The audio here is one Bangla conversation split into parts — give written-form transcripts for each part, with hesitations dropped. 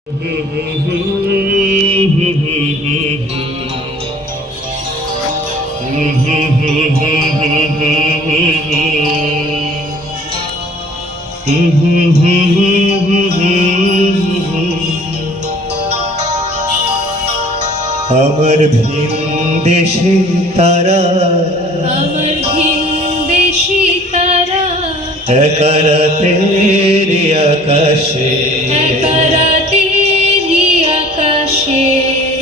আমার ভিন দেশে তারা, আমার ভিন দেশি তারা, একা রাতের আকাশে, একা রাতের আকাশে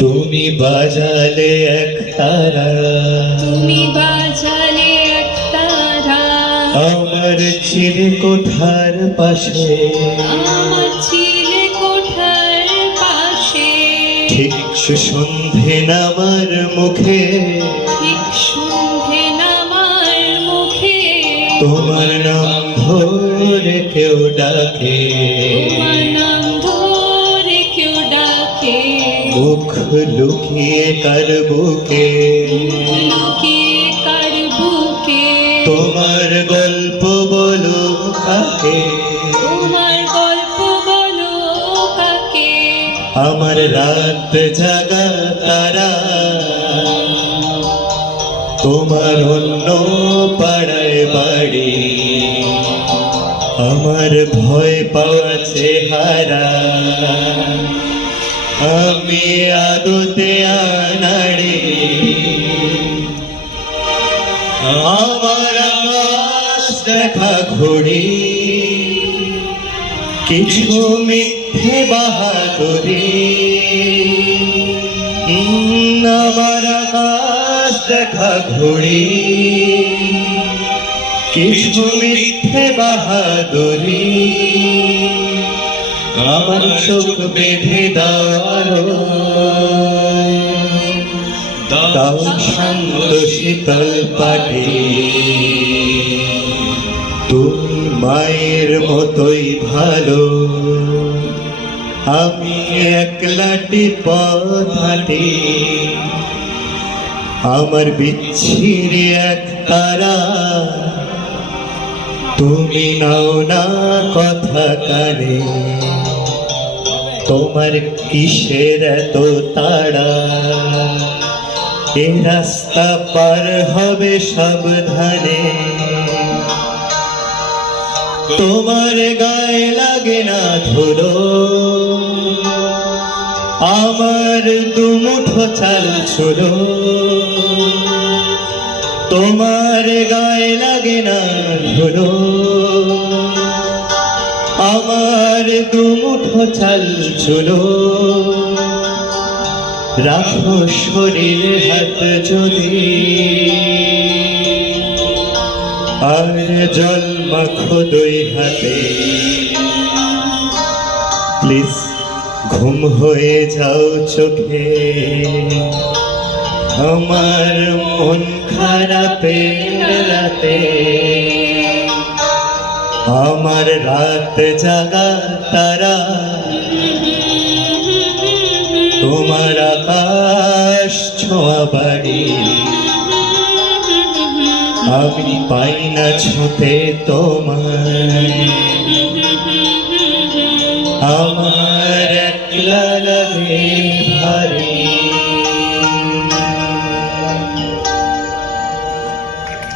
তুমি বাজালে এক তারা, তুমি বাজালে এক তারা। আমার চিলে কোঠার পাশে, আমার চিলে কোঠার পাশে, ঠিক সন্ধে নামার মুখে, ঠিক সন্ধে নামার মুখে তোমার নাম ধরে কেউ ডাকে, তোমার নাম ধরে কেউ ডাকে। মুখ লুকিয়ে কার বুকে, লুকিয়ে কার বুকে তোমার গল্প বলো কাকে, তোমার গল্প বলো কাকে। আমার রাত জাগা তারা, তোমার অন্য পাড়ায় বাড়ি, আমার ভয় পাওয়া চেহারা, আমি আদতে আনাড়ি, আমার আকাশ দেখা ঘড়ি, কিছু মিথ্যে বাহাদুরি, আমার আকাশ দেখা ঘড়ি, কিছু মিথ্যে বাহাদুরি, আমার চোখ বেঁধে দাও শান্ত শীতল পাটি, তুমি মায়ের মতোই ভালো, আমি একলাটি পথ হাঁটি, আমার বিচ্ছিরি এক তারা, তুমি নাও না কথা কানে, তোমার কিসের এত তাড়া, এ রাস্তা পার হবে সাবধানে, তোমার গায়ে লাগে না ধুলো, আমার দুমুঠো চাল ছিল, তোমার গায়ে লাগে না ধুলো, আমার দুমুঠো চাল ছিল, রাখো শরীরে হাত যদি, আর জল মাখো দুই হাতে, প্লিজ ঘুম হয়ে যাও চোখে, আমার মন খারাপের রাতে, আমার রাত জাগা তারা, তোমার আকাশ ছোঁয়া বাড়ি, আমি পাই না ছুঁতে তোমায়।